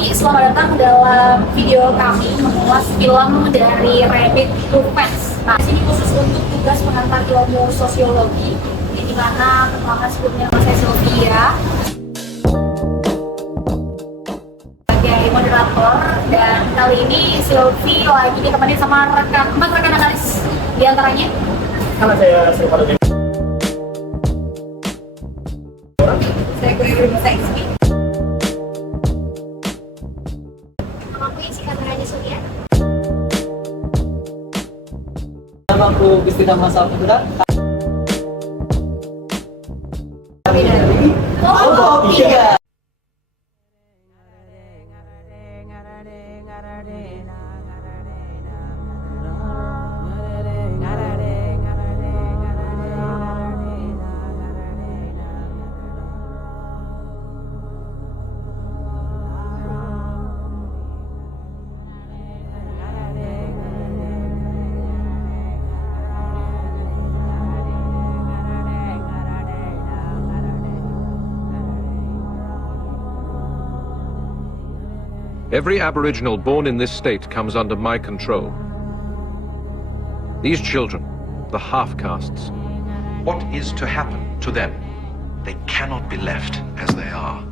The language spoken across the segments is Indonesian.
Yogi, selamat datang dalam video kami mengulas film dari Rabbit Proof Fans. Nah, di sini khusus untuk tugas pengantar ilmu sosiologi, di mana pertama sebelumnya saya Sylvia sebagai moderator, dan kali ini Sylvie lagi ditemani sama empat rekan analis, di antaranya Karena saya Silvano saya Kurir Musaiski. Aku Gusti Nama Saputra. Oh, iya. Every Aboriginal born in this state comes under my control. These children, the half-castes. What is to happen to them? They cannot be left as they are.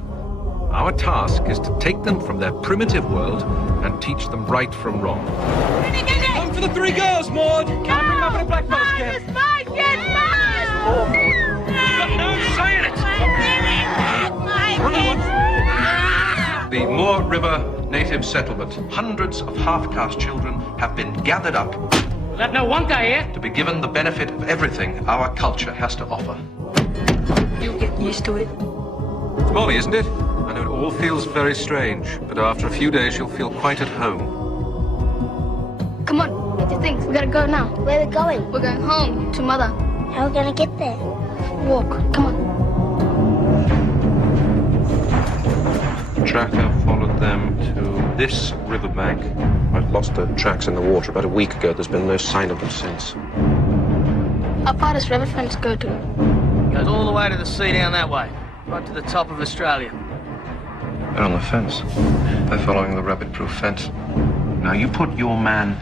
Our task is to take them from their primitive world and teach them right from wrong. Come for the three girls, Maud! Can't bring them up in a black box, Kev. No, saying it! The Moore River Native Settlement. Hundreds of half-caste children have been gathered up Let no one guy here. to be given the benefit of everything our culture has to offer. You get used to it. It's Molly, isn't it? I know it all feels very strange, but after a few days you'll feel quite at home. Come on, get your things. We gotta go now. Where are we going? We're going home to Mother. How are we gonna get there? Walk. Come on. The tracker followed them to this riverbank. I've lost the tracks in the water about a week ago. There's been no sign of them since. How far does Rabbit Fence go to? Goes all the way to the sea down that way, right to the top of Australia. They're on the fence. They're following the rabbit-proof fence. Now you put your man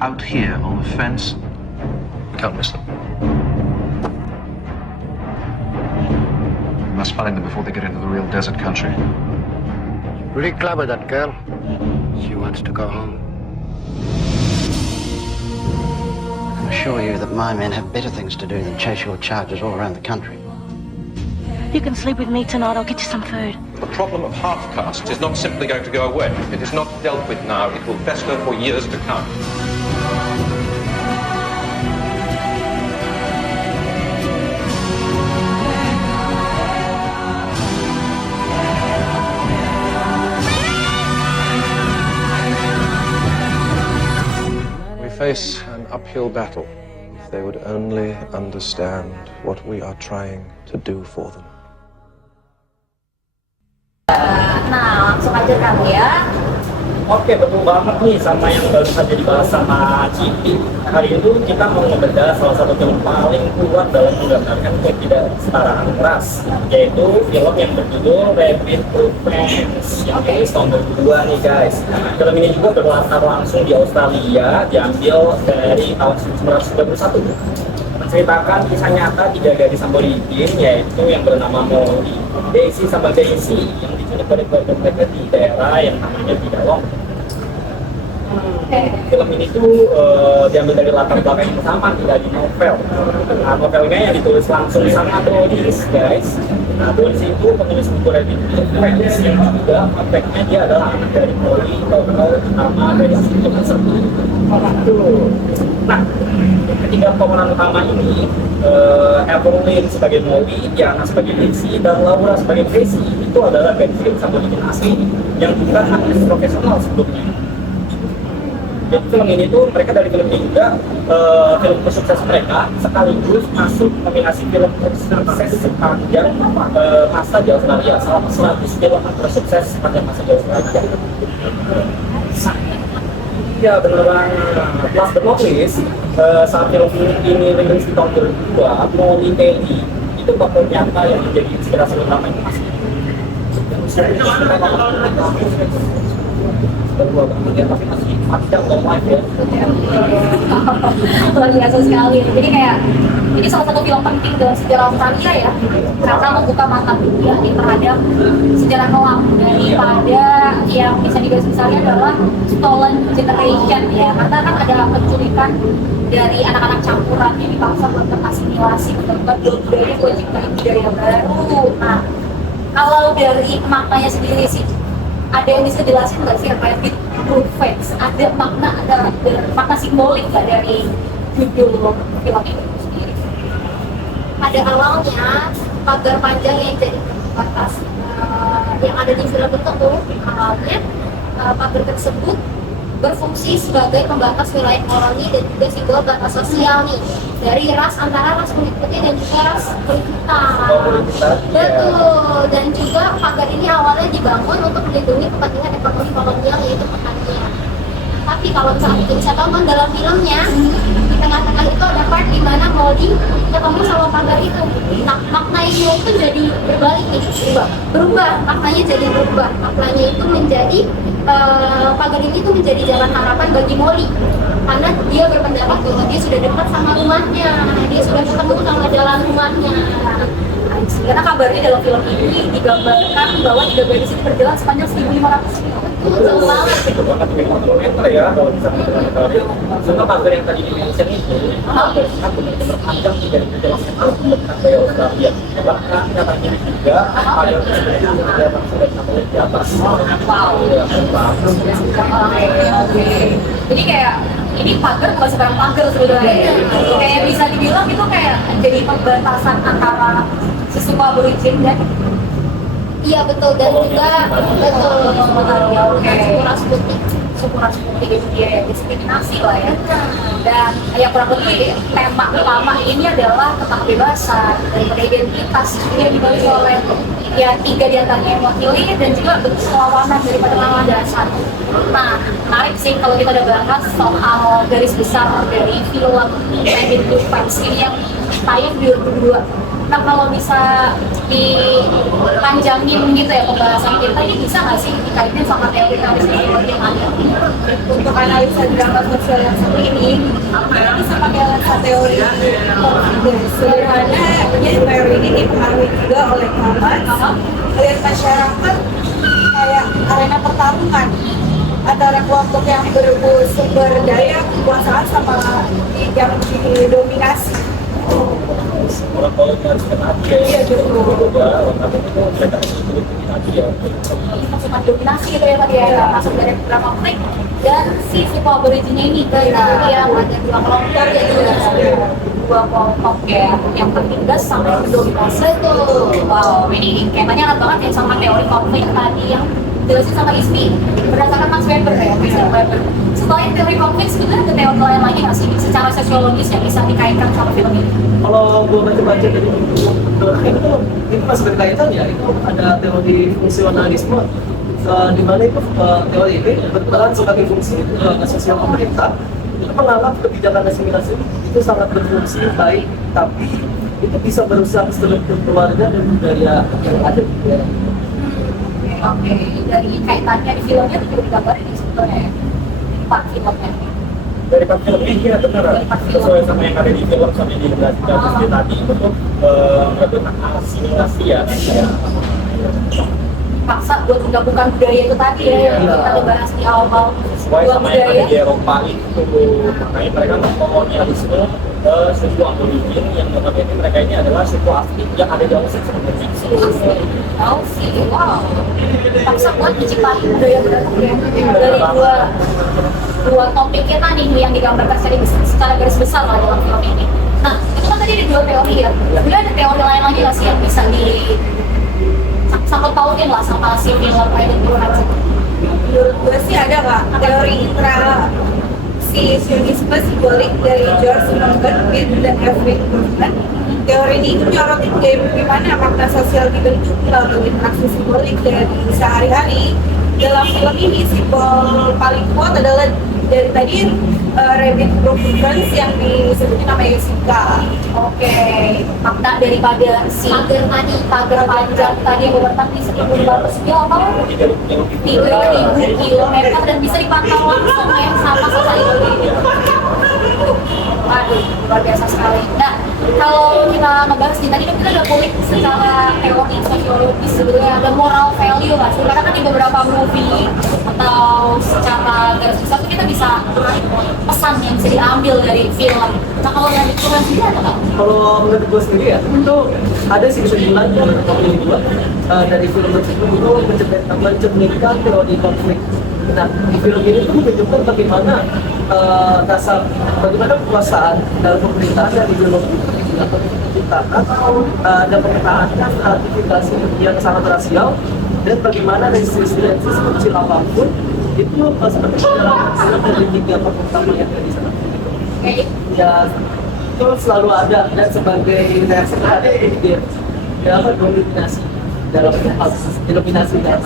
out here on the fence. We can't miss them. We must find them before they get into the real desert country. Pretty clever, that girl. She wants to go home. I can assure you that my men have better things to do than chase your charges all around the country. You can sleep with me tonight. I'll get you some food. The problem of half-castes is not simply going to go away. If it is not dealt with now, it will fester for years to come. We face an uphill battle. If they would only understand what we are trying to do for them. Nah, langsung aja kan ya. Oke, betul banget nih sama yang baru saja dibahas sama Cipi. Hari itu kita mau ngebedah salah satu film paling kuat dalam menggambarkan ketidaksetaraan ras, yaitu film yang berjudul Rabbit Proof Fans yang rilis tahun 2002 nih guys. Film ini juga berlatar langsung di Australia, diambil dari tahun 1991. Menceritakan kisah nyata tiga gadis Aborigin, yaitu yang bernama Molly, Daisy sama Daisy, yang diculik oleh keluarga mereka di daerah yang namanya Bidalong. Film ini tuh diambil dari latar belakang yang sama, tidak di novel. Nah, novelnya yang ditulis langsung sama tulis guys. Nah, tulis itu penulis buku Rabbit Proof Fans yang juga konteksnya dia adalah anak dari Molly, tokoh utama dari film tersebut. Nah, ketiga pemeran utama ini, Evelyn sebagai Molly, Diana sebagai Daisy, dan Laura sebagai Daisy, itu adalah gadis Aborigin asli yang bukan aktris profesional sebelumnya. Jadi film ini tuh mereka dari film ini juga film tersukses mereka, sekaligus masuk nominasi film tersukses sepanjang masa di Australia, salah 100 film tersukses sepanjang masa di Australia. Ya beneran, last but not least, saat film ini rilis di tahun 2002, Molly Kelly itu bakal nyata yang menjadi inspirasi utama itu masih tapi masih panjang dan live ya. Luar biasa sekali. Jadi kayak ini salah satu film penting dalam sejarah Australia ya, karena membuka mata dunia nih terhadap sejarah kelam daripada yang bisa digaris besarnya adalah stolen generation ya, karena kan ada penculikan dari anak-anak campuran yang dipaksa buat terasimilasi buat budaya buat ciptain budaya baru. Nah, kalau dari maknanya sendiri sih, ada yang bisa jelasin nggak sih Rabbit Proof Fence? Ada makna simbolik nggak dari judul film ini sendiri? Pada awalnya pagar panjang yang jadi batas yang ada di film itu tuh awalnya pagar tersebut berfungsi sebagai pembatas wilayah koloni dan juga simbol batas sosial nih dari antara ras kulit putih dan juga ras kulit hitam. Betul. Dan juga pagar ini awalnya dibangun untuk melindungi kepentingan ekonomi kolonial yaitu pertanian. Tapi kalau misalnya kita bisa tonton dalam filmnya, di tengah-tengah itu ada part di mana Molly ketemu sama pagar itu. Nah, maknanya itu jadi berbalik nih, berubah. Maknanya jadi berubah. Maknanya itu menjadi pagar ini tuh menjadi jalan harapan bagi Molly, karena dia berpendapat bahwa dia sudah dekat sama rumahnya, dia sudah ketemu sama jalan rumahnya. Karena kabarnya dalam film ini digambarkan bahwa tiga gadis itu berjalan sepanjang 1.500 km. Jauh banget. Itu banget 5 kilometer ya kalau bisa kita. Contoh pagar yang tadi di-mention itu, pagar sangat benar-benar panjang dari jalan sampai Australia. Bahkan katanya juga pagar tersebut itu berjalan sampai di atas. Wow. Oke. Jadi kayak ini pagar bukan sekarang pagar sebenarnya. Kayak bisa dibilang itu kayak jadi pembatasan antara suku aborigin dan iya betul, dan juga betul suku ras putih itu dia diskriminasi lah ya. Dan ya kurang lebih tema utama ini adalah tentang kebebasan daripada identitas yang dibagi oleh ya 3 diantaranya yang mewakili dan juga bentuk perlawanan daripada nama dasar. Nah, menarik sih kalau kita udah bahas soal garis besar dari film Rabbit Proof Fence ini yang tayang di 2002. Nah, kalau bisa dipanjangin gitu ya pembahasan kita, ini bisa nggak sih dikaitin sama teori-teori yang ada? Untuk analisa drama sosial yang seperti ini, kita bisa pakai lensa teori sederhana. Jadi teori ini dipengaruhi juga oleh Thomas melihat masyarakat kayak arena pertarungan antara kelompok yang berebut sumber daya kekuasaan sama yang didominasi. Orang kolonial Skandinavia ya, juga tapi itu mereka itu tadi ya. Pasukan dominasi gitu ya tadi ya, masuk dari beberapa konflik dan si suku aborigin ini kan yang ada 2 kelompok yaitu dua kelompok ya, yang tertindas sama yang mendominasi itu. Wow, ini kayaknya erat banget ya sama teori konflik tadi yang jelasin sama Ismi berdasarkan Max Weber ya, Max Weber. Selain teori konflik, sebenarnya ada teori lain lagi nggak sih secara sosiologis yang bisa dikaitkan sama film ini? Kalau gue baca-baca dari itu masih berkaitan ya, itu ada teori fungsionalisme di mana itu teori ini berperan sebagai fungsi sosial pemerintah itu menganggap kebijakan asimilasi itu sangat berfungsi baik, tapi itu bisa merusak struktur keluarga dan budaya yang ada di daerah. Oke, dari kaitannya di filmnya itu juga digambarin di sebetulnya ya, di part filmnya. Dari part film ini ya benar, sesuai sama yang ada di film sama yang dijelaskan tadi itu tuh tentang asimilasi ya. Paksa buat menggabungkan budaya itu tadi ya, yang kita bahas di awal. Sesuai sama yang ada di Eropa itu, makanya mereka kolonialisme suku aborigin yang notabene mereka ini adalah suku asli yang ada di Aussie sebenarnya. Tahu sih, wow. Paksa buat menciptakan budaya dari dua topik kita nih yang digambarkan secara garis besar lah dalam film ini. Nah, itu kan tadi ada 2 teori ya. Bila ada teori lain lagi nggak sih yang bisa sangkut pautin lah sama si film Rabbit Proof Fence? Menurut gue sih ada Kak, teori sionisme simbolik dari George Morgan dan Erwin Goffman. Teori ini menyoroti bagaimana makna sosial dibentuk melalui interaksi simbolik dari sehari-hari. Dalam film ini simbol paling kuat adalah dari tadi rabbit proof fence yang disebutnya namanya Jessica. Oke, makna daripada si pagar panjang tadi yang berarti 1.400 km, 3.000 kilometer dan bisa dipantau langsung ya sama society ini. Waduh, luar biasa sekali. Nah, kalau kita ngebahas nih, tadi kita udah kulik secara teori sosiologis sebetulnya ada moral value lah. Sebenarnya kan di beberapa movie atau secara garis besar tuh kita bisa menarik pesan yang bisa diambil dari film. Nah, kalau dari film sendiri ada nggak? Kalau menurut gue sendiri ya, itu ada sih kesimpulan yang dibuat dari film tersebut itu mencerminkan teori konflik. Nah, di film ini tuh menunjukkan bagaimana bagaimana kekuasaan dalam pemerintahan dan ideologi itu digunakan untuk menciptakan dan mempertahankan aktivitas yang sangat rasial, dan bagaimana resistensi kecil apapun itu seperti dalam film dari 3 tokoh utama yang ada di sana. Ya, itu selalu ada, dan sebagai reaksi terhadap dia dapat dominasi dalam denominasi dalam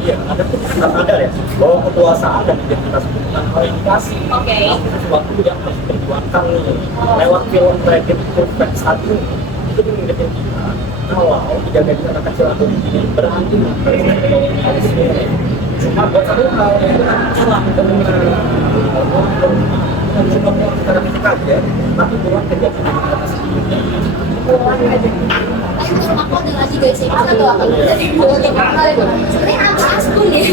Iya, ada tuh sadar ya bahwa kekuasaan dan identitas bukan klarifikasi. Oke. Sesuatu yang harus diperjuangkan nih lewat film Rabbit Proof Fence 1 itu mengingatkan kita kalau menjaga anak kecil atau ini berarti harus cuma buat satu hal itu kan salah benar. Cuma kita kita aja, tapi bukan kejadian Tapi menurut aku ada lagi guys, kita tuh akan jadi sebenarnya agak asli nih.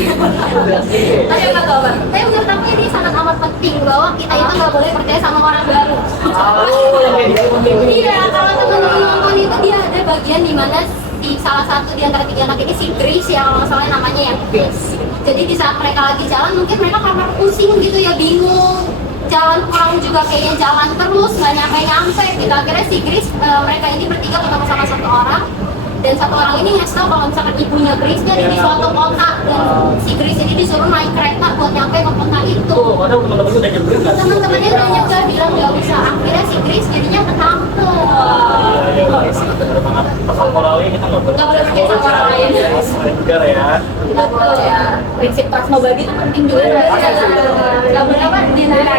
Tadi apa tuh Bang? Tapi menurut aku ini sangat amat penting bahwa kita itu nggak boleh percaya sama orang baru. Iya, kalau teman-teman nonton itu dia ada bagian di mana di salah satu di antara 3 anak ini si Grace yang kalau nggak salah namanya yang Grace. Jadi di saat mereka lagi jalan mungkin mereka karena pusing gitu ya, bingung. Jalan orang juga kayaknya jalan terus nggak nyampe gitu. Akhirnya si Grace mereka ini bertiga ketemu sama satu orang, dan satu orang ini ngasih tahu kalau misalkan ibunya Grace dia ada di suatu kota, dan si Grace ini disuruh naik kereta buat nyampe ke kota itu. Padahal teman-teman udah nyebut kan? Teman-temannya udah nyegah bilang nggak bisa. Akhirnya si Grace jadinya ketangkep. Pasal moralnya kita nggak boleh percaya sama orang lain. Negara ya. Betul ya. Prinsip trust nobody itu penting juga. Nggak boleh apa denial.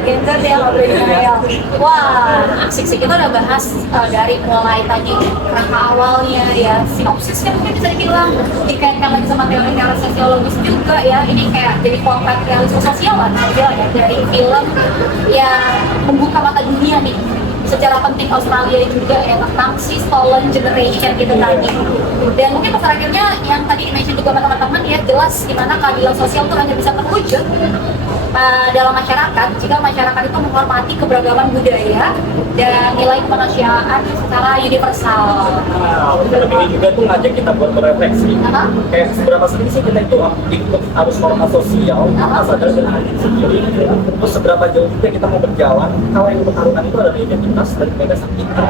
Gender dia nggak boleh denial. Wah, asik sih. Kita udah bahas dari mulai tadi kerangka awalnya ya, sinopsisnya mungkin bisa dibilang dikaitkan lagi sama teori sosiologis juga ya. Ini kayak jadi potret realisme sosial lah ya, dari film yang membuka mata dunia nih secara penting Australia juga ya tentang si stolen generation gitu tadi. Dan mungkin masyarakatnya yang tadi di-mention juga sama teman-teman ya, jelas gimana keadilan sosial itu hanya bisa terwujud dalam masyarakat jika masyarakat itu menghormati keberagaman budaya dan nilai kemanusiaan secara universal. Film ini juga tuh ngajak kita buat berefleksi. Kayak seberapa sering sih kita itu ikut arus norma sosial, sadar dengan diri sendiri. Terus seberapa jauh juga kita mau berjalan kalau yang pertarungan itu adalah identitas dan gagasan kita.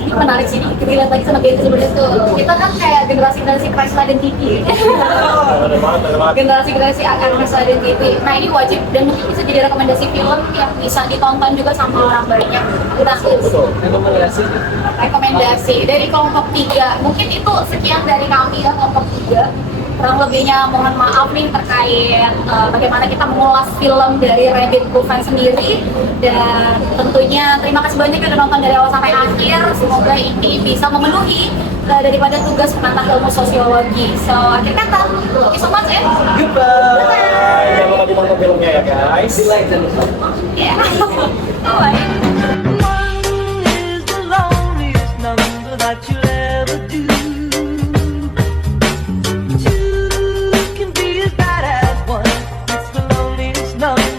Ini menarik sih, kita lihat lagi sama Genzi seperti itu. Kita kan kayak generasi crisis identity. Generasi akan crisis identity. Nah ini wajib dan mungkin bisa jadi rekomendasi film yang bisa ditonton juga sama orang banyak. Rekomendasi dari kelompok 3. Mungkin itu sekian dari kami ya, kelompok 3. Kurang lebihnya mohon maaf nih terkait bagaimana kita mengulas film dari Rabbit Proof Fence sendiri, dan tentunya terima kasih banyak yang udah nonton dari awal sampai akhir. Semoga ini bisa memenuhi daripada tugas penantang ilmu sosiologi. So akhir kata, thank you so much ya. Goodbye. Jangan lupa ditonton filmnya ya guys. Di like dan subscribe. Yeah. Bye.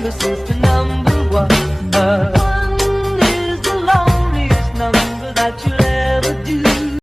This is the number 1.